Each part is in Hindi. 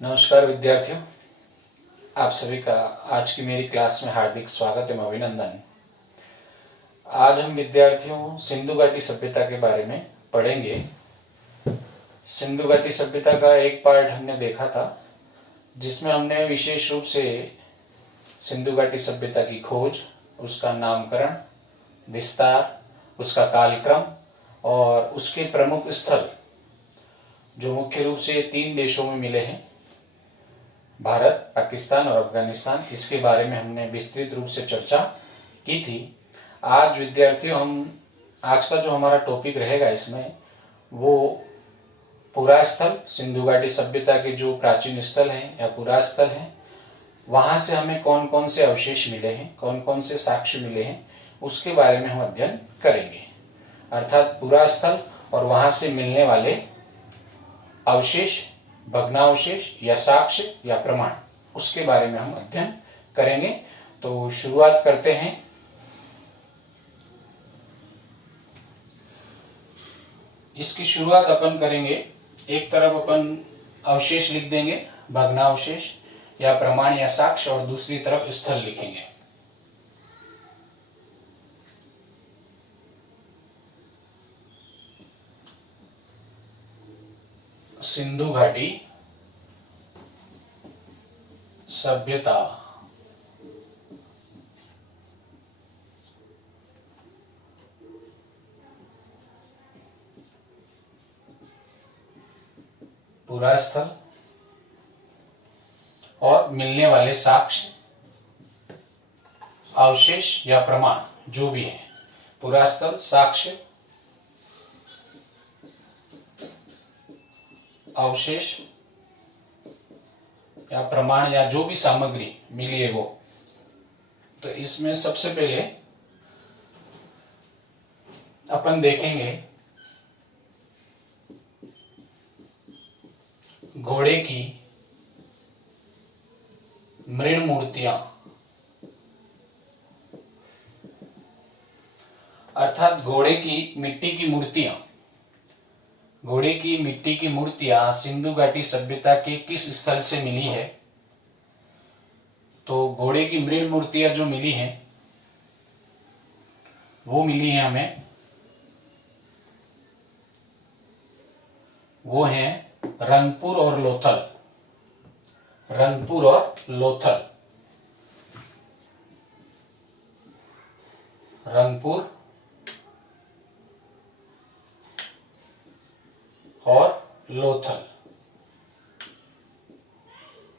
नमस्कार विद्यार्थियों, आप सभी का आज की मेरी क्लास में हार्दिक स्वागत एवं अभिनंदन। आज हम विद्यार्थियों सिंधु घाटी सभ्यता के बारे में पढ़ेंगे। सिंधु घाटी सभ्यता का एक पार्ट हमने देखा था, जिसमें हमने विशेष रूप से सिंधु घाटी सभ्यता की खोज, उसका नामकरण, विस्तार, उसका कालक्रम और उसके प्रमुख स्थल जो मुख्य रूप से 3 देशों में मिले हैं, भारत, पाकिस्तान और अफगानिस्तान, इसके बारे में हमने विस्तृत रूप से चर्चा की थी। आज विद्यार्थियों आज का जो हमारा टॉपिक रहेगा इसमें वो पुरा स्थल, सिंधु घाटी सभ्यता के जो प्राचीन स्थल हैं या पुरा स्थल हैं, वहां से हमें कौन कौन से अवशेष मिले हैं, कौन कौन से साक्ष्य मिले हैं, उसके बारे में हम अध्ययन करेंगे। अर्थात पुरा स्थल और वहां से मिलने वाले अवशेष, भग्नावशेष या साक्ष्य या प्रमाण, उसके बारे में हम अध्ययन करेंगे। तो शुरुआत करते हैं। इसकी शुरुआत अपन करेंगे, एक तरफ अपन अवशेष लिख देंगे, भग्नावशेष या प्रमाण या साक्ष्य, और दूसरी तरफ स्थल लिखेंगे। सिंधु घाटी सभ्यता पुरा स्थल और मिलने वाले साक्ष्य, अवशेष या प्रमाण जो भी है, पुरा स्थल, साक्ष्य, अवशेष या प्रमाण या जो भी सामग्री मिली है वो। तो इसमें सबसे पहले अपन देखेंगे घोड़े की मृण मूर्तियां, अर्थात घोड़े की मिट्टी की मूर्तियां। घोड़े की मिट्टी की मूर्तियां सिंधु घाटी सभ्यता के किस स्थल से मिली है? तो घोड़े की मृण मूर्तियां जो मिली हैं वो मिली है हमें, वो हैं रंगपुर और लोथल। रंगपुर और लोथल, रंगपुर और लोथल।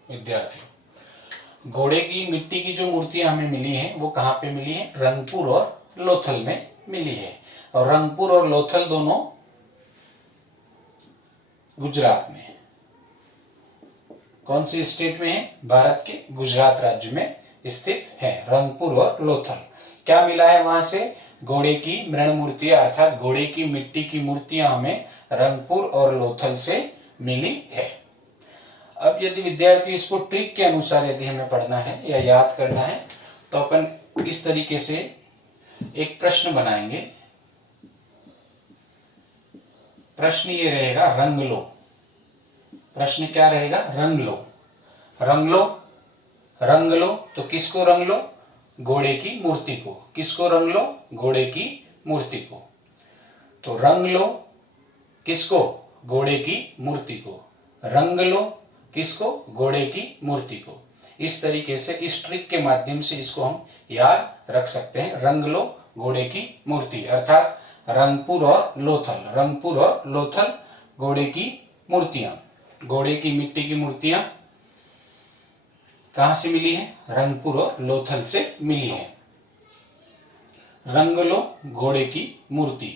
विद्यार्थियों, घोड़े की मिट्टी की जो मूर्तियां हमें मिली हैं वो कहां पे मिली है? रंगपुर और लोथल में मिली है। और रंगपुर और लोथल दोनों गुजरात में है। कौन सी स्टेट में है? भारत के गुजरात राज्य में स्थित है रंगपुर और लोथल। क्या मिला है वहां से? घोड़े की मृण मूर्तियां, अर्थात घोड़े की मिट्टी की मूर्तियां हमें रंगपुर और लोथल से मिली है। अब यदि विद्यार्थी इसको ट्रिक के अनुसार यदि हमें पढ़ना है या याद करना है तो अपन इस तरीके से एक प्रश्न बनाएंगे। प्रश्न ये रहेगा, रंग लो। प्रश्न क्या रहेगा? रंग लो। रंग लो, रंग लो, तो किसको रंग लो? घोड़े की मूर्ति को। किसको रंग लो? घोड़े की मूर्ति को। तो रंग लो किसको? घोड़े की मूर्ति को। रंग लो किसको? घोड़े की मूर्ति को। इस तरीके से इस ट्रिक के माध्यम से इसको हम याद रख सकते हैं। रंग लो घोड़े की मूर्ति, अर्थात रंगपुर और लोथल। रंगपुर और लोथल घोड़े की मूर्तियां, घोड़े की मिट्टी की मूर्तियां कहां से मिली है? रंगपुर और लोथल से मिली है। रंग लो घोड़े की मूर्ति,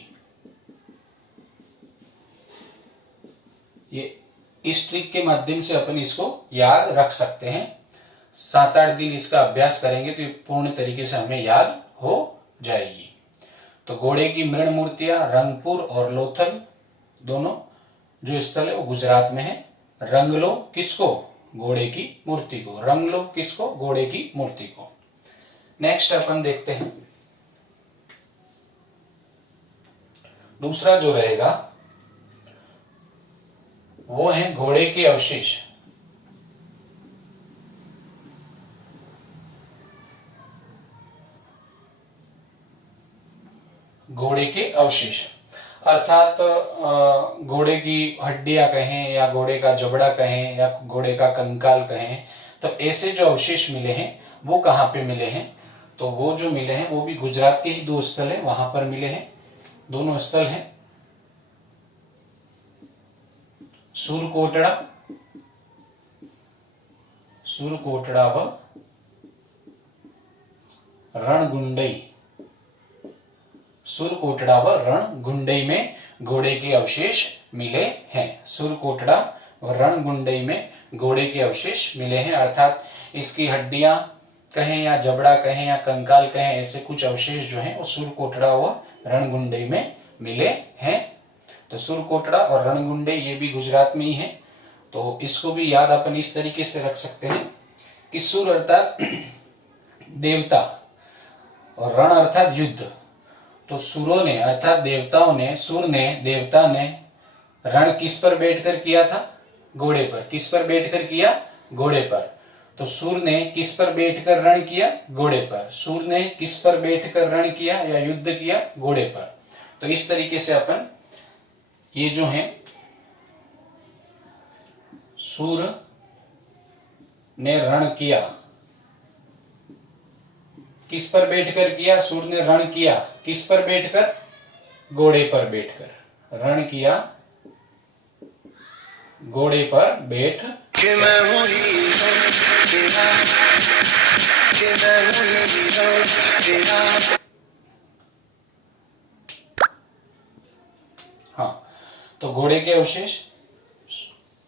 ये इस ट्रिक के माध्यम से अपन इसको याद रख सकते हैं। 7-8 दिन इसका अभ्यास करेंगे तो ये पूर्ण तरीके से हमें याद हो जाएगी। तो घोड़े की मृण मूर्तियां रंगपुर और लोथल दोनों जो स्थल है वो गुजरात में है। रंग लो किसको? घोड़े की मूर्ति को। रंग लो किसको? घोड़े की मूर्ति को। नेक्स्ट अपन देखते हैं, दूसरा जो रहेगा वो है घोड़े के अवशेष। घोड़े के अवशेष, अर्थात घोड़े की हड्डियां कहें या घोड़े का जबड़ा कहें या घोड़े का कंकाल कहें, तो ऐसे जो अवशेष मिले हैं वो कहाँ पे मिले हैं? तो वो जो मिले हैं वो भी गुजरात के ही 2 स्थल है, वहां पर मिले हैं। दोनों स्थल हैं सुरकोटड़ा व रणगुंडई। सुरकोटड़ा व रणगुंडई में घोड़े के अवशेष मिले हैं। सुरकोटड़ा व रणगुंडई में घोड़े के अवशेष मिले हैं, अर्थात इसकी हड्डियां कहें या जबड़ा कहें या कंकाल कहें, ऐसे कुछ अवशेष जो हैं वो सुरकोटड़ा व रणगुंडई में मिले हैं। तो सुरकोटड़ा और रणगुंडई ये भी गुजरात में ही है। तो इसको भी याद अपन इस तरीके से रख सकते हैं कि सुर अर्थात देवता और रण अर्थात युद्ध। तो सुरों ने अर्थात देवताओं ने, सुर ने, देवता ने रण किस पर बैठकर किया था? घोड़े पर। किस पर बैठकर किया? घोड़े पर। तो सुर ने किस पर बैठकर रण किया? घोड़े पर। सुर ने किस पर बैठकर रण किया या युद्ध किया? घोड़े पर। तो इस तरीके से अपन ये जो है सुर ने रण किया, किस पर बैठकर किया? सुर ने रण किया किस पर बैठकर? घोड़े पर बैठकर। रण किया घोड़े पर बैठ। हाँ, तो घोड़े के अवशेष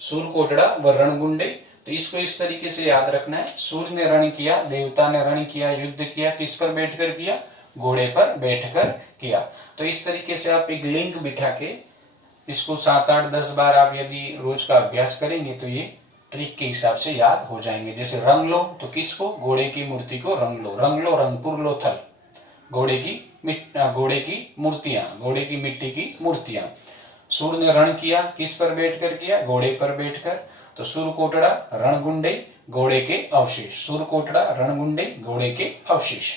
सुरकोटड़ा व रणगुंडई। तो इसको इस तरीके से याद रखना है। सूर्य ने रण किया, देवता ने रण किया, युद्ध किया, किस पर बैठकर किया? घोड़े पर बैठकर किया। तो इस तरीके से आप एक लिंक बिठा के इसको 7, 8, 10 बार आप यदि रोज का अभ्यास करेंगे तो ये ट्रिक के हिसाब से याद हो जाएंगे। जैसे रंग लो, तो किसको? घोड़े की मूर्ति को रंग लो। रंग लो, रंगपुर लो थल। घोड़े की मूर्तियां, घोड़े की मिट्टी की मूर्तियां। सूर्य ने रण किया, किस पर बैठकर किया? घोड़े पर बैठकर। तो सुरकोटड़ा रणगुंडई घोड़े के अवशेष। सुरकोटड़ा रणगुंडई घोड़े के अवशेष।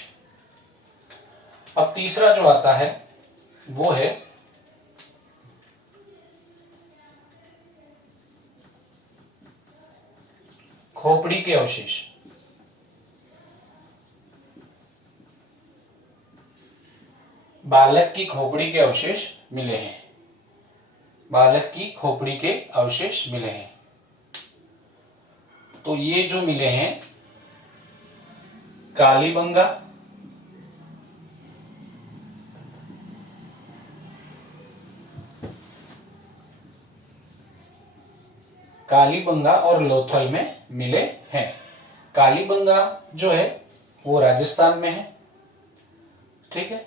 अब तीसरा जो आता है वो है खोपड़ी के अवशेष। बालक की खोपड़ी के अवशेष मिले हैं। बालक की खोपड़ी के अवशेष मिले हैं। तो ये जो मिले हैं कालीबंगा, कालीबंगा और लोथल में मिले हैं। कालीबंगा जो है वो राजस्थान में है, ठीक है,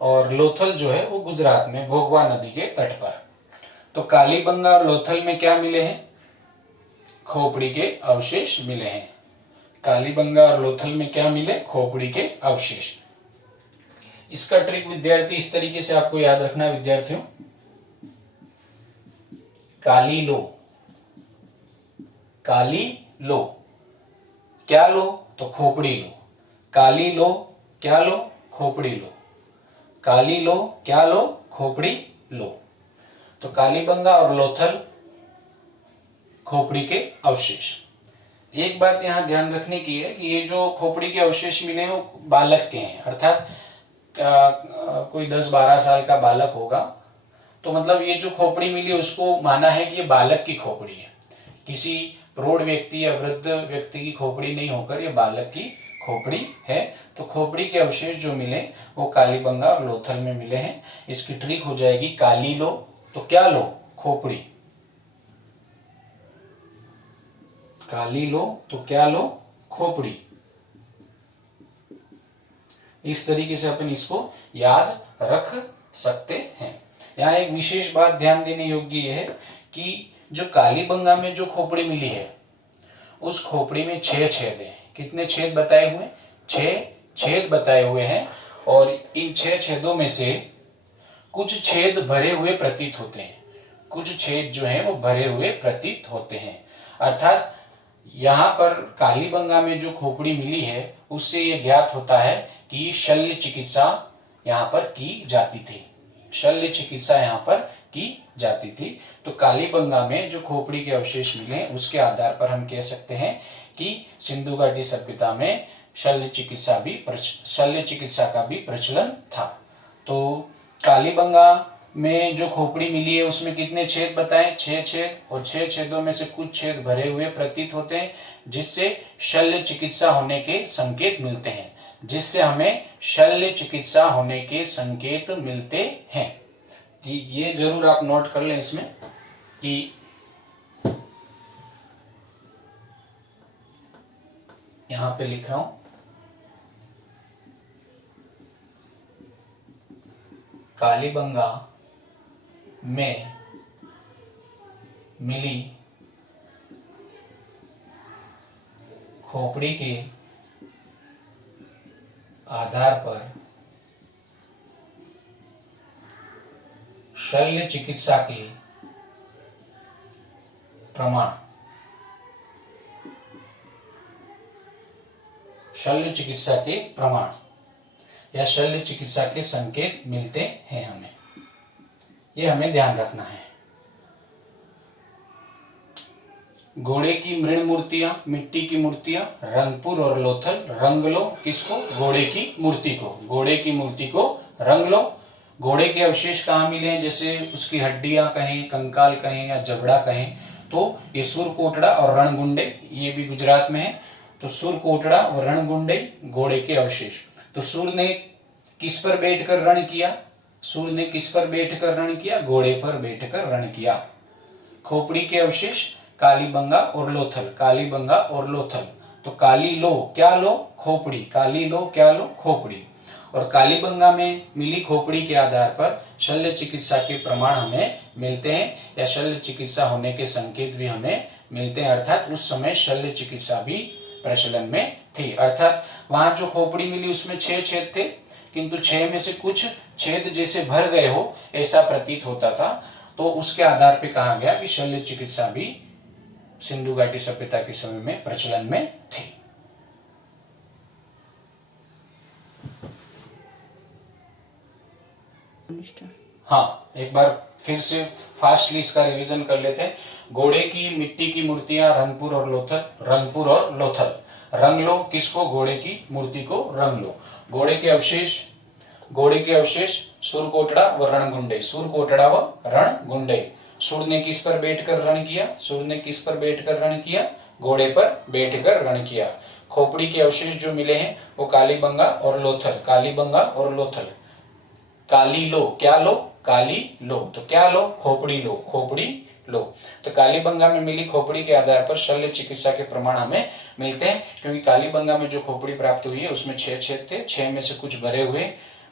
और लोथल जो है वो गुजरात में भोगवा नदी के तट पर। तो कालीबंगा और लोथल में क्या मिले हैं? खोपड़ी के अवशेष मिले हैं। कालीबंगा और लोथल में क्या मिले? खोपड़ी के अवशेष। इसका ट्रिक विद्यार्थी इस तरीके से आपको याद रखना है विद्यार्थियों। काली लो, काली लो, क्या लो? तो खोपड़ी लो। काली लो, क्या लो? खोपड़ी लो। काली लो, क्या लो? खोपड़ी लो। तो कालीबंगा और लोथल खोपड़ी के अवशेष। एक बात यहां ध्यान रखने की है कि ये जो खोपड़ी के अवशेष मिले हैं वो बालक के हैं, अर्थात कोई 10-12 साल का बालक होगा तो मतलब ये जो खोपड़ी मिली उसको माना है कि ये बालक की खोपड़ी है। किसी प्रौढ़ व्यक्ति या वृद्ध व्यक्ति की खोपड़ी नहीं होकर ये बालक की खोपड़ी है। तो खोपड़ी के अवशेष जो मिले वो कालीबंगा और लोथल में मिले हैं। इसकी ट्रिक हो जाएगी काली लो, तो क्या लो? खोपड़ी। काली लो तो क्या लो? खोपड़ी। इस तरीके से अपन इसको याद रख सकते हैं। यहाँ एक विशेष बात ध्यान देने योग्य यह है कि जो कालीबंगा में जो खोपड़ी मिली है उस खोपड़ी में 6 छेद हैं। कितने छेद बताए हुए? 6 छेद बताए हुए हैं। और इन 6 छेदों में से कुछ छेद भरे हुए प्रतीत होते हैं। कुछ छेद जो हैं वो भरे हुए प्रतीत होते हैं। अर्थात यहाँ पर कालीबंगा में जो खोपड़ी मिली है उससे ये ज्ञात होता है कि शल्य चिकित्सा यहाँ पर की जाती थी, शल्य चिकित्सा यहाँ पर की जाती थी। तो कालीबंगा में जो खोपड़ी के अवशेष मिले उसके आधार पर हम कह सकते हैं कि सिंधु घाटी सभ्यता में शल्य चिकित्सा का भी प्रचलन था। तो कालीबंगा में जो खोपड़ी मिली है उसमें कितने छेद बताएं? 6 छेद, और 6 छेदों में से कुछ छेद भरे हुए प्रतीत होते हैं, जिससे शल्य चिकित्सा होने के संकेत मिलते हैं, जिससे हमें शल्य चिकित्सा होने के संकेत मिलते हैं। जी, ये जरूर आप नोट कर लें इसमें कि यहां पे लिख रहा हूं, कालीबंगा में मिली खोपड़ी के आधार पर शल्य चिकित्सा के प्रमाण, शल्य चिकित्सा के प्रमाण या शल्य चिकित्सा के संकेत मिलते हैं हमें, ये हमें ध्यान रखना है। घोड़े की मृण मूर्तियां, मिट्टी की मूर्तियां, रंगपुर और लोथल, रंग लो किसको? घोड़े की मूर्ति को, घोड़े की मूर्ति को रंग लो। घोड़े के अवशेष कहाँ मिले हैं? जैसे उसकी हड्डियां कहें, कंकाल कहें या जबड़ा कहें, तो ये सुरकोटड़ा और रणगुंडे, ये भी गुजरात में है। तो सुरकोटड़ा और रणगुंडे घोड़े के अवशेष। तो सुर ने किस पर बैठकर रण किया? सुर ने किस पर बैठकर रण किया? घोड़े पर बैठकर रण किया। खोपड़ी के अवशेष कालीबंगा और लोथल, कालीबंगा और लोथल। तो काली लो क्या लो? खोपड़ी, काली लो क्या लो? खोपड़ी। और कालीबंगा में मिली खोपड़ी के आधार पर शल्य चिकित्सा के प्रमाण हमें मिलते हैं, या शल्य चिकित्सा होने के संकेत भी हमें मिलते हैं। अर्थात उस समय शल्य चिकित्सा भी प्रचलन में थी। अर्थात वहां जो खोपड़ी मिली उसमें 6 छेद थे, किंतु 6 में से कुछ छेद जैसे भर गए हो ऐसा प्रतीत होता था। तो उसके आधार पर कहा गया कि शल्य चिकित्सा भी सिंधु घाटी सभ्यता के समय में प्रचलन में थी। हाँ, एक बार फिर से फास्टली इसका रिवीजन कर लेते हैं। घोड़े की मिट्टी की मूर्तियां रंगपुर और लोथल, रंगपुर और लोथल। रंग लो किसको? घोड़े की मूर्ति को रंग लो। घोड़े के अवशेष सुरकोटड़ा व रणगुंडे, सुरकोटड़ा व रणगुंडे। सुर ने किस पर बैठकर रण किया? सुर ने किस पर बैठकर रण किया? घोड़े पर बैठकर रण किया। खोपड़ी के अवशेष जो मिले हैं वो कालीबंगा और लोथल, कालीबंगा और लोथल। काली लो क्या लो? काली लो। तो क्या लो? खोपड़ी लो, खोपड़ी लो। तो कालीबंगा में मिली खोपड़ी के आधार पर शल्य चिकित्सा के प्रमाण हमें मिलते हैं, क्योंकि कालीबंगा में जो खोपड़ी प्राप्त हुई है उसमें 6 छेद थे, 6 में से कुछ भरे हुए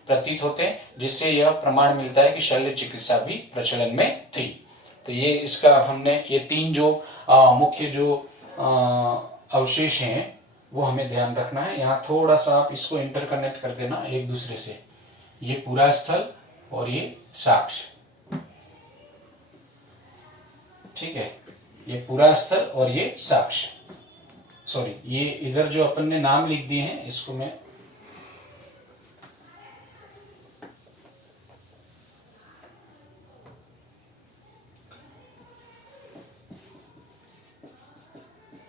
प्रतीत होते हैं, जिससे यह प्रमाण मिलता है कि शल्य चिकित्सा भी प्रचलन में थी। तो ये इसका हमने ये 3 जो मुख्य जो अवशेष हैं वो हमें ध्यान रखना है। यहाँ थोड़ा सा आप इसको इंटरकनेक्ट कर देना एक दूसरे से, ये पूरा स्थल और ये साक्ष, ठीक है, ये पूरा स्थल और ये साक्ष। सॉरी, ये इधर जो अपन ने नाम लिख दिए हैं इसको मैं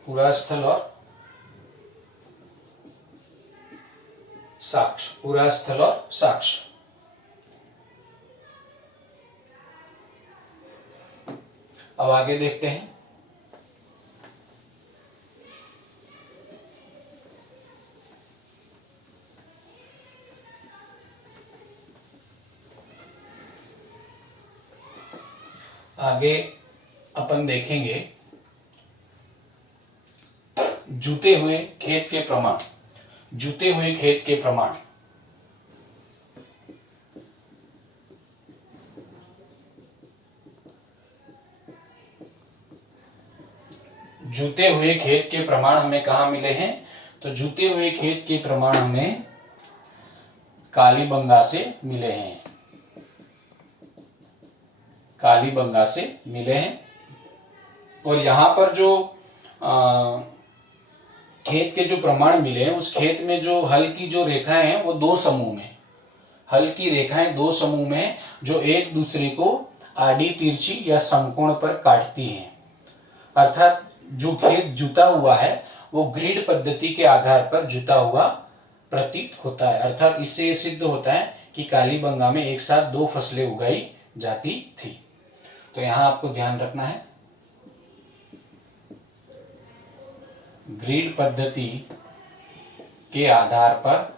पूरा स्थल और साक्ष, पूरा स्थल और साक्ष। अब आगे देखते हैं। आगे अपन देखेंगे जूते हुए खेत के प्रमाण, जूते हुए खेत के प्रमाण। जूते हुए खेत के प्रमाण हमें कहां मिले हैं? तो जूते हुए खेत के प्रमाण हमें कालीबंगा से मिले हैं, कालीबंगा से मिले हैं। और यहां पर जो खेत के जो प्रमाण मिले हैं उस खेत में जो हल की जो रेखाएं हैं वो 2 समूह में, हल की रेखाएं दो समूह में हैं जो एक दूसरे को आड़ी तिरछी या समकोण पर काटती हैं। अर्थात जो खेत जुता हुआ है वो ग्रिड पद्धति के आधार पर जुता हुआ प्रतीत होता है। अर्थात इससे ये सिद्ध होता है कि कालीबंगा में एक साथ दो फसलें उगाई जाती थी। तो यहां आपको ध्यान रखना है, ग्रिड पद्धति के आधार पर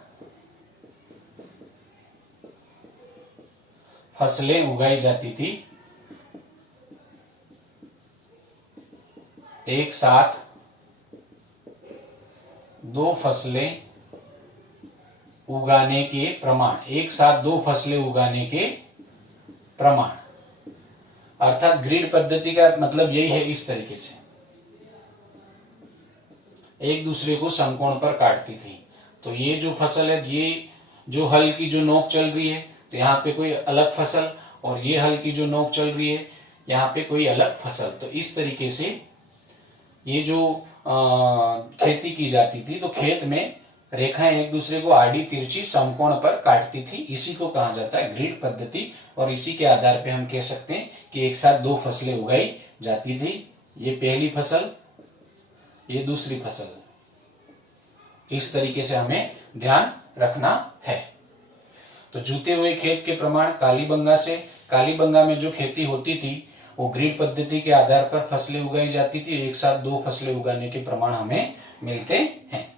फसलें उगाई जाती थी, एक साथ दो फसलें उगाने के प्रमाण, एक साथ दो फसलें उगाने के प्रमाण। अर्थात ग्रिड पद्धति का मतलब यही है, इस तरीके से एक दूसरे को समकोण पर काटती थी। तो ये जो फसल है, ये जो हल की जो नोक चल रही है, तो यहाँ पे कोई अलग फसल, और ये हल की जो नोक चल रही है यहाँ पे कोई अलग फसल। तो इस तरीके से ये जो खेती की जाती थी, तो खेत में रेखाएं एक दूसरे को आड़ी तिरछी समकोण पर काटती थी। इसी को कहा जाता है ग्रिड पद्धति, और इसी के आधार पे हम कह सकते हैं कि एक साथ दो फसलें उगाई जाती थी। ये पहली फसल, ये दूसरी फसल। इस तरीके से हमें ध्यान रखना है। तो जुते हुए खेत के प्रमाण कालीबंगा में जो खेती होती थी वो ग्रिड पद्धति के आधार पर फसलें उगाई जाती थी। एक साथ दो फसलें उगाने के प्रमाण हमें मिलते हैं।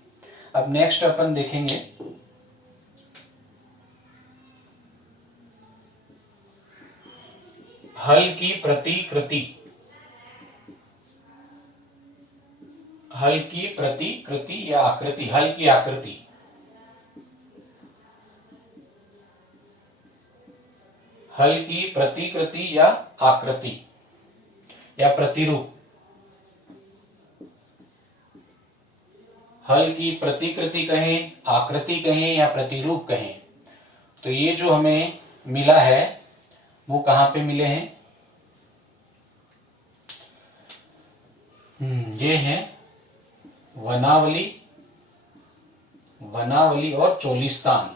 अब नेक्स्ट अपन देखेंगे हल की प्रतिकृति। हल की प्रतिकृति या आकृति, हल की आकृति। हल की प्रतिकृति या आकृति या प्रतिरूप। हल की प्रतिकृति कहें, आकृति कहें या प्रतिरूप कहें, तो ये जो हमें मिला है वो कहां पे मिले हैं? ये है वनावली और चोलिस्तान।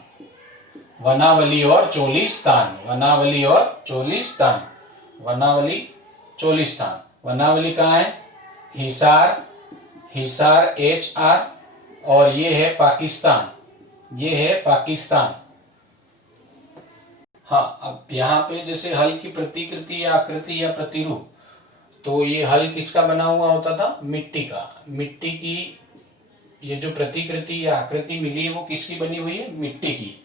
वनावली और चोलिस्तान। वनावली कहाँ है? हिसार HR, और ये है पाकिस्तान। हाँ, अब यहाँ पे जैसे हल की प्रतिकृति या आकृति या प्रतिरूप, तो ये हल किसका बना हुआ होता था? मिट्टी का। मिट्टी की ये जो प्रतिकृति या आकृति मिली है वो किसकी बनी हुई है? मिट्टी की।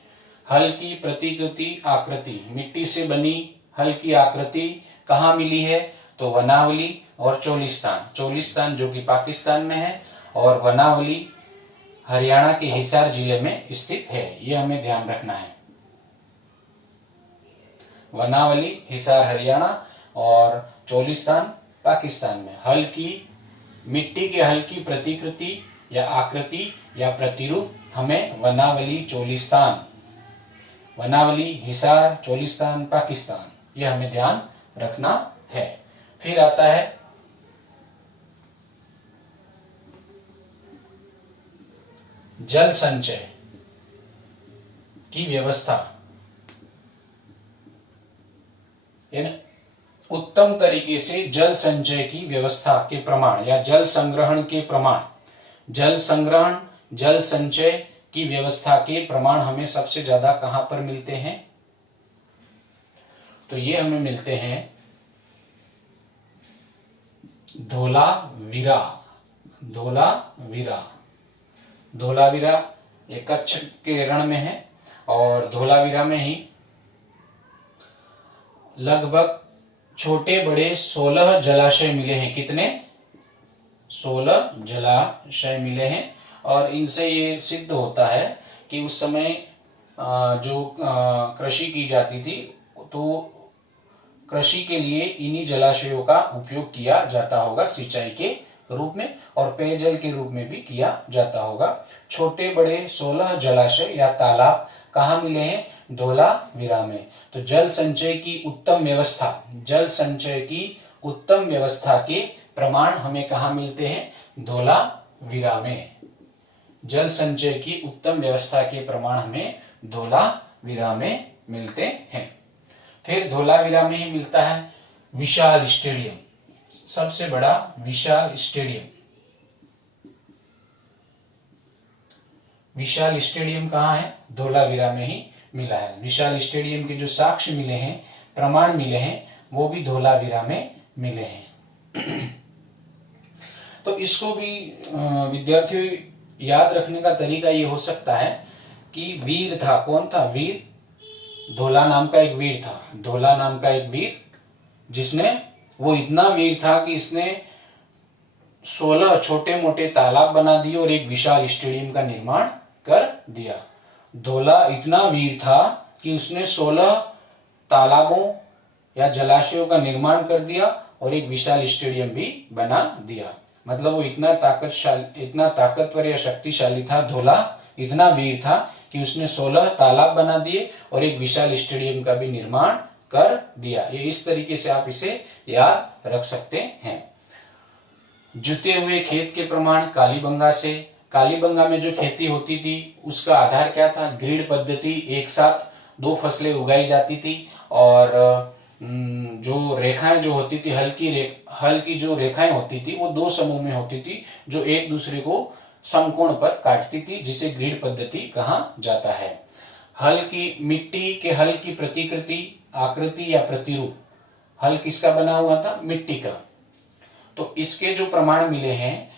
हल की प्रतिकृति आकृति, मिट्टी से बनी हल की आकृति कहाँ मिली है? तो वनावली और चोलिस्तान जो कि पाकिस्तान में है, और वनावली हरियाणा के हिसार जिले में स्थित है। ये हमें ध्यान रखना है। वनावली हिसार हरियाणा और चोलिस्तान पाकिस्तान में। हल की मिट्टी के हल की प्रतिकृति या आकृति या प्रतिरूप हमें वनावली हिसार चोलिस्तान पाकिस्तान, यह हमें ध्यान रखना है। फिर आता है जल संचय की व्यवस्था। उत्तम तरीके से जल संचय की व्यवस्था के प्रमाण या जल संग्रहण के प्रमाण, जल संचय की व्यवस्था के प्रमाण हमें सबसे ज्यादा कहां पर मिलते हैं? तो ये हमें मिलते हैं धोलावीरा ये कच्छ के रण में है, और धोलावीरा में ही लगभग छोटे बड़े 16 जलाशय मिले हैं। कितने? 16 जलाशय मिले हैं। और इनसे ये सिद्ध होता है कि उस समय जो कृषि की जाती थी, तो कृषि के लिए इन्हीं जलाशयों का उपयोग किया जाता होगा, सिंचाई के रूप में और पेयजल के रूप में भी किया जाता होगा। छोटे बड़े 16 जलाशय या तालाब कहाँ मिले हैं? धोलावीरा में। तो जल संचय की उत्तम व्यवस्था के प्रमाण हमें कहाँ मिलते हैं? धोलावीरा में। जल संचय की उत्तम व्यवस्था के प्रमाण हमें धोलावीरा धोलावीरा में मिलते हैं। फिर धोलावीरा में ही मिलता है विशाल स्टेडियम, सबसे बड़ा विशाल स्टेडियम। विशाल स्टेडियम कहाँ है? धोलावीरा में ही मिला है। विशाल स्टेडियम के जो साक्ष्य मिले हैं, प्रमाण मिले हैं, वो भी धोलावीरा में मिले हैं। तो इसको भी विद्यार्थियों याद रखने का तरीका ये हो सकता है कि वीर था, कौन था? वीर धोला नाम का एक वीर था। धोला नाम का एक वीर, जिसने, वो इतना वीर था कि इसने 16 छोटे मोटे तालाब बना दिए और एक विशाल स्टेडियम का निर्माण कर दिया। धोला इतना वीर था कि उसने 16 तालाबों या जलाशयों का निर्माण कर दिया और एक विशाल स्टेडियम भी बना दिया। मतलब वो इतना ताकतवर या शक्तिशाली था, धोला इतना वीर था कि उसने 16 तालाब बना दिए और एक विशाल स्टेडियम का भी निर्माण कर दिया। ये इस तरीके से आप इसे याद रख सकते हैं। जुते हुए खेत के प्रमाण कालीबंगा से। कालीबंगा में जो खेती होती थी उसका आधार क्या था? ग्रिड पद्धति, एक साथ 2 फसलें उगाई जाती थी और जो रेखाएं जो होती थी, हल की जो रेखाएं होती थी वो 2 समूह में होती थी जो एक दूसरे को समकोण पर काटती थी, जिसे ग्रिड पद्धति कहा जाता है। मिट्टी के हल की प्रतिकृति, आकृति या प्रतिरूप, हल किसका बना हुआ था? मिट्टी का। तो इसके जो प्रमाण मिले हैं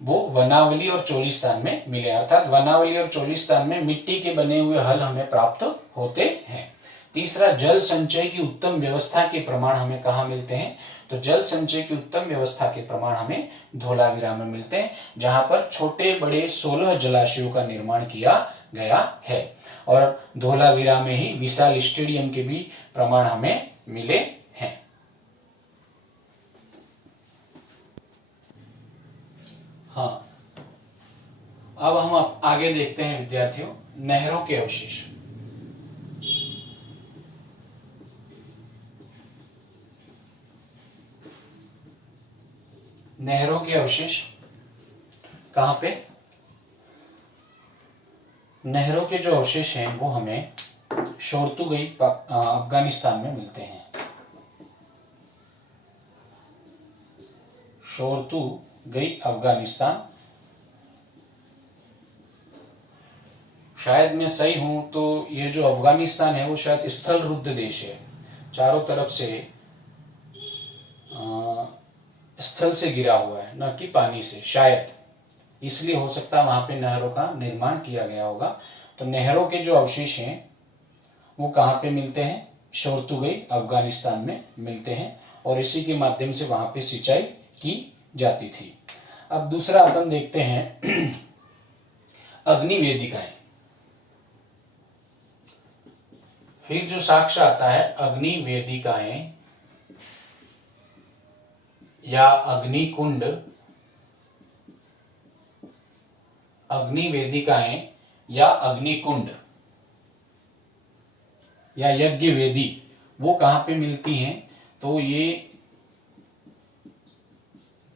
वो वनावली और चोलिस्तान में मिले, अर्थात वनावली और चोलिस्तान में मिट्टी के बने हुए हल हमें प्राप्त होते हैं। तीसरा, जल संचय की उत्तम व्यवस्था के प्रमाण हमें कहाँ मिलते हैं? तो जल संचय की उत्तम व्यवस्था के प्रमाण हमें धोलावीरा में मिलते हैं, जहां पर छोटे बड़े 16 जलाशयों का निर्माण किया गया है। और धोलावीरा में ही विशाल स्टेडियम के भी प्रमाण हमें मिले हैं। हाँ, अब हम आगे देखते हैं विद्यार्थियों, नहरों के अवशेष। नहरों के अवशेष कहां पे? नहरों के जो अवशेष हैं वो हमें शोरतुगई अफगानिस्तान में मिलते हैं। शोरतुगई अफगानिस्तान। शायद मैं सही हूं तो ये जो अफगानिस्तान है वो शायद स्थल रुद्ध देश है, चारों तरफ से स्थल से घिरा हुआ है, न कि पानी से, शायद इसलिए हो सकता है वहां पे नहरों का निर्माण किया गया होगा। तो नहरों के जो अवशेष हैं वो कहां पे मिलते हैं? शोरतुगई अफगानिस्तान में मिलते हैं और इसी के माध्यम से वहां पे सिंचाई की जाती थी। अब दूसरा अपन देखते हैं अग्नि वेदिकाएं। फिर जो साक्ष्य आता है अग्नि वेदिकाएं या अग्निकुंड, अग्नि वेदिकाएं या अग्निकुंड या यज्ञ वेदी, वो कहां पे मिलती हैं? तो ये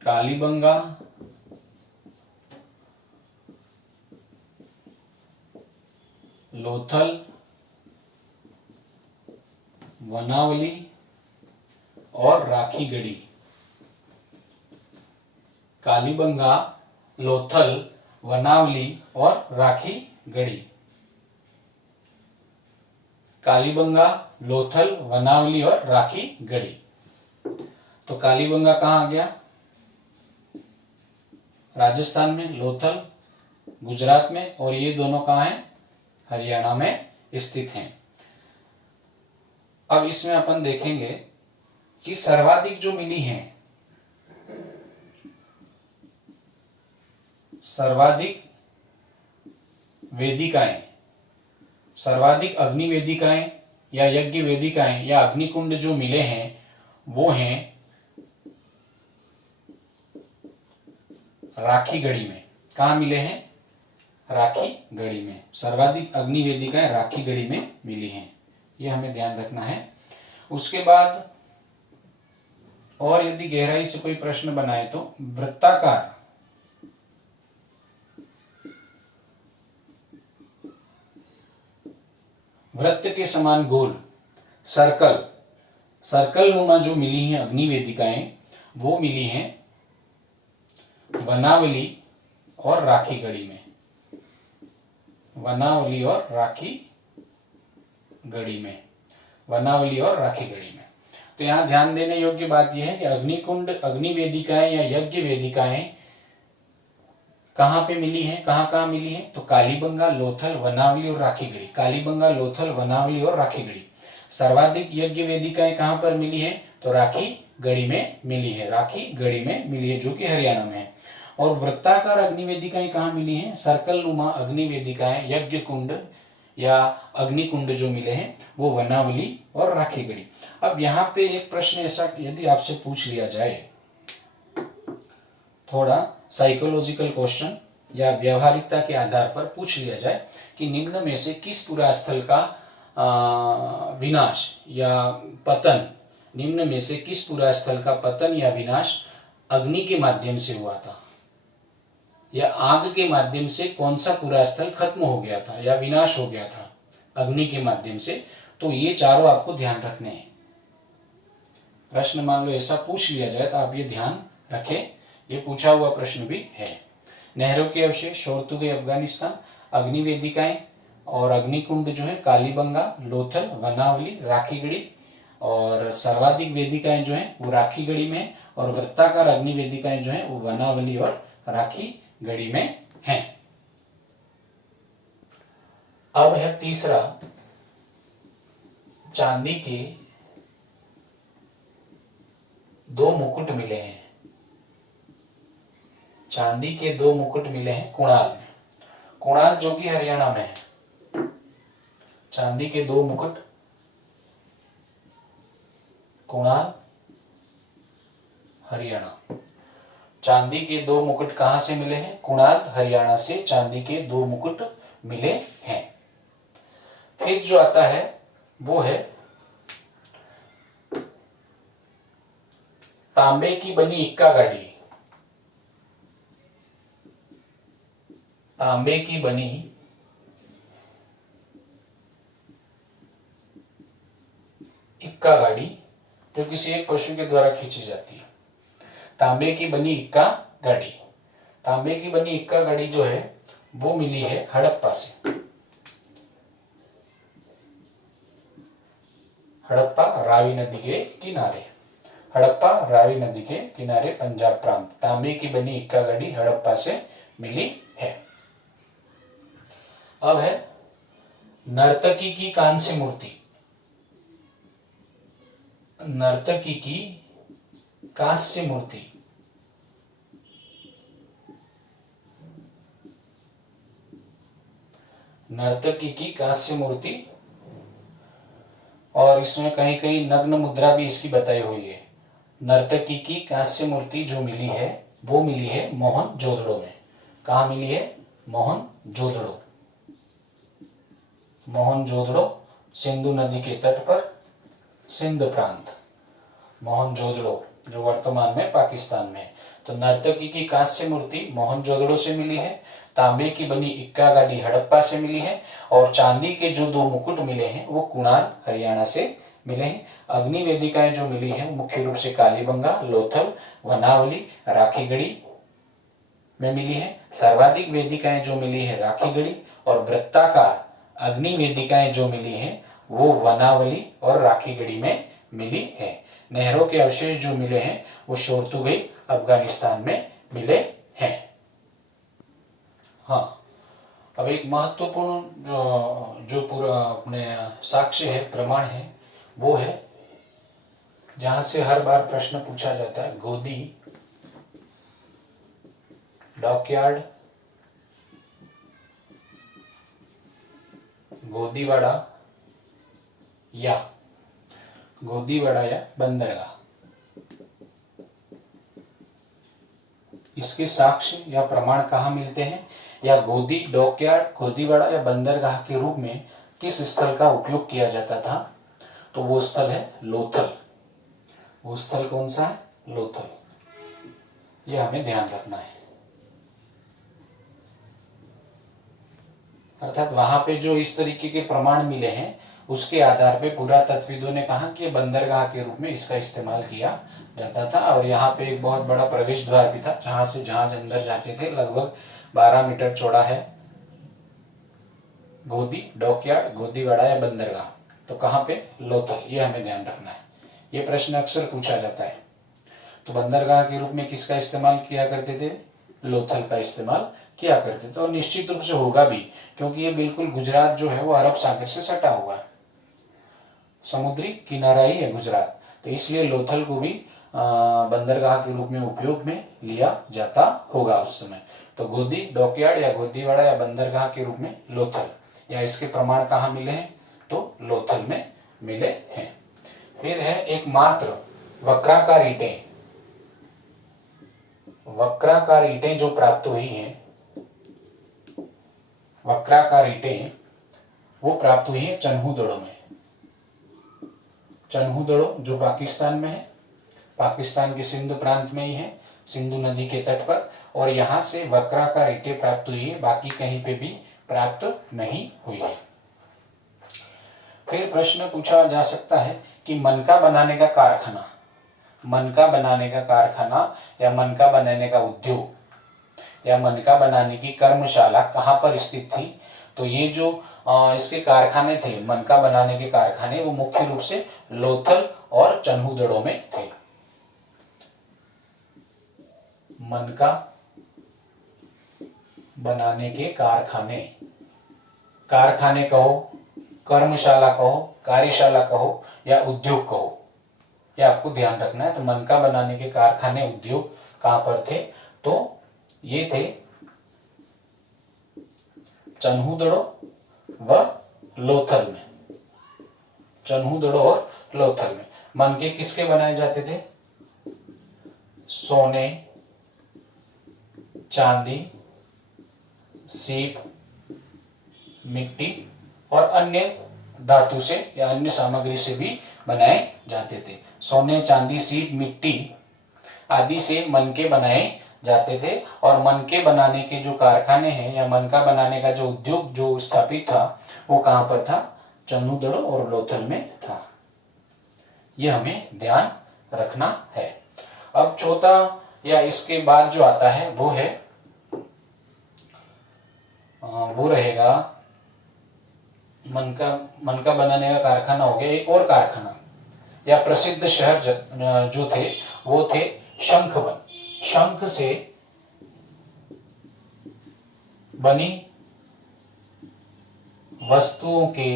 कालीबंगा, लोथल, वनावली और राखीगढ़ी। कालीबंगा, लोथल, वनावली और राखीगढ़ी। कालीबंगा, लोथल, वनावली और राखीगढ़ी। तो कालीबंगा कहाँ आ गया? राजस्थान में, लोथल गुजरात में, और ये दोनों कहाँ हैं? हरियाणा में स्थित हैं। अब इसमें अपन देखेंगे कि सर्वाधिक जो मिली हैं, सर्वाधिक वेदिकाएं, सर्वाधिक अग्नि वेदिकाएं या यज्ञ वेदिकाएं या अग्निकुंड जो मिले हैं वो हैं राखीगढ़ी में। कहा मिले हैं? राखीगढ़ी में। सर्वाधिक अग्नि वेदिकाएं राखीगढ़ी में मिली हैं, ये हमें ध्यान रखना है। उसके बाद और यदि गहराई से कोई प्रश्न बनाए तो वृत्ताकार, वृत्त के समान गोल, सर्कल, सर्कल नुमा जो मिली हैं अग्नि वेदिकाएं, वो मिली हैं वनावली और राखीगढ़ी में। वनावली और राखीगढ़ी में, वनावली और राखीगढ़ी में। तो यहां ध्यान देने योग्य बात यह है कि अग्निकुंड, अग्नि वेदिकाएं या यज्ञ वेदिकाएं कहां पे मिली हैं, कहां मिली हैं? तो कालीबंगा, लोथल, वनावली और राखीगढ़ी। कालीबंगा, लोथल, वनावली और राखीगढ़ी। सर्वाधिक यज्ञ वेदिकाएं कहां पर मिली है? तो राखीगढ़ी में मिली है, राखीगढ़ी में मिली है, जो कि हरियाणा में है। और वृत्ताकार अग्नि वेदिकाएं कहां मिली हैं? सर्कल नुमा अग्नि वेदिकाएं, यज्ञ कुंड या अग्निकुंड जो मिले हैं वो वनावली और राखीगढ़ी। अब यहाँ पे एक प्रश्न ऐसा यदि आपसे पूछ लिया जाए, थोड़ा साइकोलॉजिकल क्वेश्चन या व्यवहारिकता के आधार पर पूछ लिया जाए कि निम्न में से किस पुरास्थल का विनाश या पतन, निम्न में से किस पुरास्थल का पतन या विनाश अग्नि के माध्यम से हुआ था, या आग के माध्यम से कौन सा पुरास्थल खत्म हो गया था या विनाश हो गया था अग्नि के माध्यम से? तो ये चारों आपको ध्यान रखने हैं। प्रश्न मान लो ऐसा पूछ लिया जाए तो आप ये ध्यान रखें, ये पूछा हुआ प्रश्न भी है। नहरों के अवशेष, शोरतुगे अफगानिस्तान, अग्नि वेदिकाएं और अग्निकुंड जो है कालीबंगा, लोथल, वनावली, राखीगढ़ी। और सर्वाधिक वेदिकाएं जो है वो राखीगढ़ी में, और वृत्ताकार अग्नि वेदिकाएं जो है वो वनावली और राखीगढ़ी में हैं। अब है तीसरा, चांदी के 2 मुकुट मिले हैं। चांदी के 2 मुकुट मिले हैं कुणाल में। कुणाल जो कि हरियाणा में है। चांदी के 2 मुकुट कुणाल, हरियाणा। चांदी के 2 मुकुट कहां से मिले हैं? कुणाल, हरियाणा से चांदी के 2 मुकुट मिले हैं। फिर जो आता है वो है तांबे की बनी इक्का गाड़ी। तांबे की बनी इक्का गाड़ी जो किसी एक पशु के द्वारा खींची जाती है। तांबे की बनी इक्का गाड़ी, तांबे की बनी इक्का गाड़ी जो है वो मिली है हड़प्पा से। हड़प्पा रावी नदी के किनारे, हड़प्पा रावी नदी के किनारे पंजाब प्रांत। तांबे की बनी इक्का गाड़ी हड़प्पा से मिली है। अब है नर्तकी की कांस्य मूर्ति। नर्तकी की कांस्य मूर्ति, नर्तकी की कांस्य मूर्ति, और इसमें कहीं कहीं नग्न मुद्रा भी इसकी बताई हुई है। नर्तकी की कांस्य मूर्ति जो मिली है वो मिली है मोहनजोदड़ो में। कहा मिली है? मोहनजोदड़ो। मोहनजोदड़ो सिंधु नदी के तट पर, सिंध प्रांत, मोहनजोदड़ो जो वर्तमान में पाकिस्तान में है। तो नर्तकी की कांस्य मूर्ति मोहनजोदड़ो से मिली है, तांबे की बनी इक्का गाड़ी हड़प्पा से मिली है, और चांदी के जो 2 मुकुट मिले हैं वो कुणाल, हरियाणा से मिले हैं। अग्नि वेदिकाएं जो मिली है मुख्य रूप से कालीबंगा, लोथल, वनावली, राखीगढ़ी में मिली है। सर्वाधिक वेदिकाएं जो मिली है राखीगढ़ी, और वृत्ताकार अग्नि वेदिकाएं जो मिली है वो वनावली और राखीगढ़ी में मिली है। नहरों के अवशेष जो मिले हैं वो शोरतुगे अफगानिस्तान में मिले हैं। हाँ, अब एक महत्वपूर्ण जो पूरा अपने साक्ष्य है, प्रमाण है, वो है जहां से हर बार प्रश्न पूछा जाता है, गोदी, डॉकयार्ड, गोदीवाड़ा या बंदरगाह। इसके साक्ष्य या प्रमाण कहाँ मिलते हैं, या गोदी, डॉकयार्ड, गोदीवाड़ा या बंदरगाह के रूप में किस स्थल का उपयोग किया जाता था? तो वो स्थल है लोथल। वो स्थल कौन सा है? लोथल। ये हमें ध्यान रखना है। अर्थात वहां पे जो इस तरीके के प्रमाण मिले हैं उसके आधार पे पुरातत्वविदों ने कहा कि बंदरगाह के रूप में इसका इस्तेमाल किया जाता था। और यहाँ पे एक बहुत बड़ा प्रवेश द्वार भी था जहां से जहाज अंदर जाते थे। लगभग 12 मीटर चौड़ा है गोदी डॉकयार्ड, गोदीवाड़ा या बंदरगाह। तो कहाँ पे? लोथल। ये हमें ध्यान रखना है, ये प्रश्न अक्सर पूछा जाता है। तो बंदरगाह के रूप में किसका इस्तेमाल किया करते थे? लोथल का इस्तेमाल किया करते थे। और निश्चित रूप से होगा भी, क्योंकि ये बिल्कुल गुजरात जो है वो अरब सागर से सटा हुआ है, समुद्री किनारा ही है गुजरात। तो इसलिए लोथल को भी बंदरगाह के रूप में उपयोग में लिया जाता होगा उस समय। तो गोदी डॉकयार्ड या गोदीवाड़ा या बंदरगाह के रूप में लोथल, या इसके प्रमाण कहाँ मिले हैं? तो लोथल में मिले हैं। फिर है एक मात्र वक्राकार ईंटें। वक्राकार ईंटें जो प्राप्त हुई हैं, वक्राकार ईंटें वो प्राप्त हुई है चन्हूदड़ो में। चन्हूदड़ो जो पाकिस्तान में है, पाकिस्तान के सिंध प्रांत में ही है, सिंधु नदी के तट पर। और यहां से वक्राकार ईंटें प्राप्त हुई है, बाकी कहीं पे भी प्राप्त नहीं हुई है। फिर प्रश्न पूछा जा सकता है कि मनका बनाने का कारखाना, मनका बनाने का कारखाना या मनका बनाने का उद्योग या मनका बनाने की कर्मशाला कहां पर स्थित थी? तो ये जो इसके कारखाने थे, मनका बनाने के कारखाने, वो मुख्य रूप से लोथल और चन्हूदड़ो में थे। मनका बनाने के कारखाने, कारखाने कहो, कर्मशाला कहो, कार्यशाला कहो या उद्योग कहो, ये आपको ध्यान रखना है। तो मनका बनाने के कारखाने उद्योग कहां पर थे? तो ये थे चन्हूदड़ो व लोथल में, चन्हूदड़ो और लोथल में। मनके किसके बनाए जाते थे? सोने, चांदी, सीप, मिट्टी और अन्य धातु से या अन्य सामग्री से भी बनाए जाते थे। सोने, चांदी, सीप, मिट्टी आदि से मनके बनाए जाते थे। और मनके बनाने के जो कारखाने हैं या मनका बनाने का जो उद्योग जो स्थापित था वो कहां पर था? चन्हूदड़ो और लोथल में था। यह हमें ध्यान रखना है। अब चौथा या इसके बाद जो आता है वो रहेगा मनका बनाने का कारखाना हो गया। एक और कारखाना या प्रसिद्ध शहर जो थे वो थे शंखवन। शंख से बनी वस्तुओं के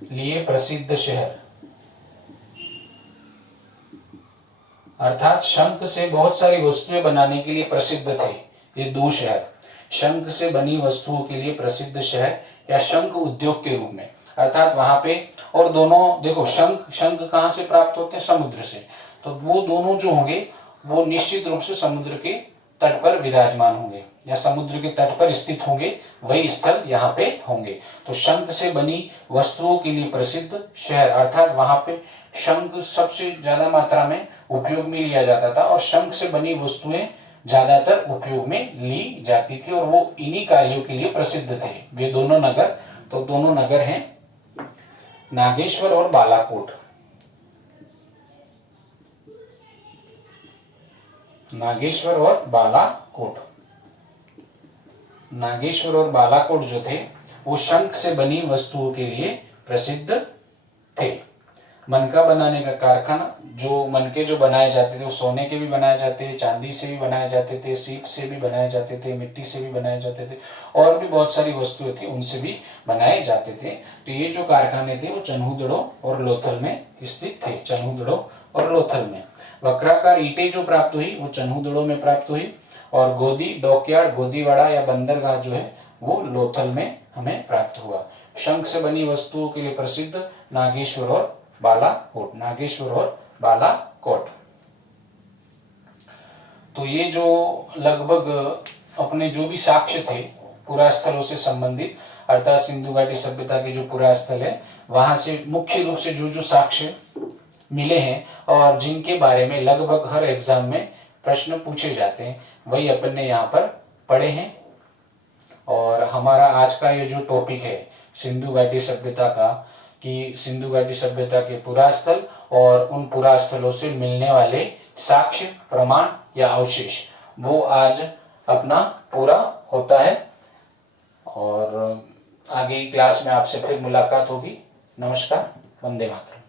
लिए प्रसिद्ध शहर, अर्थात शंख से बहुत सारी वस्तुएं बनाने के लिए प्रसिद्ध थे ये दो शहर। शंख से बनी वस्तुओं के लिए प्रसिद्ध शहर या शंख उद्योग के रूप में, अर्थात वहां पे। और दोनों देखो, शंख कहां से प्राप्त होते हैं? समुद्र से। तो वो दोनों जो होंगे वो निश्चित रूप से समुद्र के तट पर विराजमान होंगे या समुद्र के तट पर स्थित होंगे, वही स्थल यहाँ पे होंगे। तो शंख से बनी वस्तुओं के लिए प्रसिद्ध शहर, अर्थात वहां पे शंख सबसे ज्यादा मात्रा में उपयोग में लिया जाता था और शंख से बनी वस्तुएं ज्यादातर उपयोग में ली जाती थी और वो इन्हीं कार्यों के लिए प्रसिद्ध थे वे दोनों नगर। तो दोनों नगर हैं नागेश्वर और बालाकोट। नागेश्वर और बालाकोट, नागेश्वर और बालाकोट जो थे वो शंख से बनी वस्तुओं के लिए प्रसिद्ध थे। मनका बनाने का कारखाना, जो मनके जो बनाए जाते थे वो सोने के भी बनाए जाते थे, चांदी से भी बनाए जाते थे, सीप से भी बनाए जाते थे, मिट्टी से भी बनाए जाते थे और भी बहुत सारी वस्तुएं थी उनसे भी बनाए जाते थे। तो ये जो कारखाने थे वो चन्हूदड़ो और लोथल में स्थित थे, चन्हूदड़ो और लोथल में। वक्राकार ईंटें जो प्राप्त हुई वो चन्हूदड़ो में प्राप्त हुई और गोदी डॉकयार्ड, गोदीवाड़ा या बंदरगाह जो है वो लोथल में हमें प्राप्त हुआ। शंख से बनी वस्तुओं के लिए प्रसिद्ध नागेश्वर और बालाकोट, नागेश्वर और बालाकोट। तो ये जो लगभग अपने जो भी साक्ष्य थे पुरास्थलों से संबंधित, अर्थात सिंधु घाटी सभ्यता के जो पुरास्थल है वहां से मुख्य रूप से जो साक्ष्य मिले हैं और जिनके बारे में लगभग हर एग्जाम में प्रश्न पूछे जाते हैं वही अपन ने यहाँ पर पढ़े हैं। और हमारा आज का ये जो टॉपिक है सिंधु घाटी सभ्यता का, कि सिंधु घाटी सभ्यता के पुरास्थल और उन पुरास्थलों से मिलने वाले साक्ष्य, प्रमाण या अवशेष, वो आज अपना पूरा होता है। और आगे की क्लास में आपसे फिर मुलाकात होगी। नमस्कार, वंदे मातरम।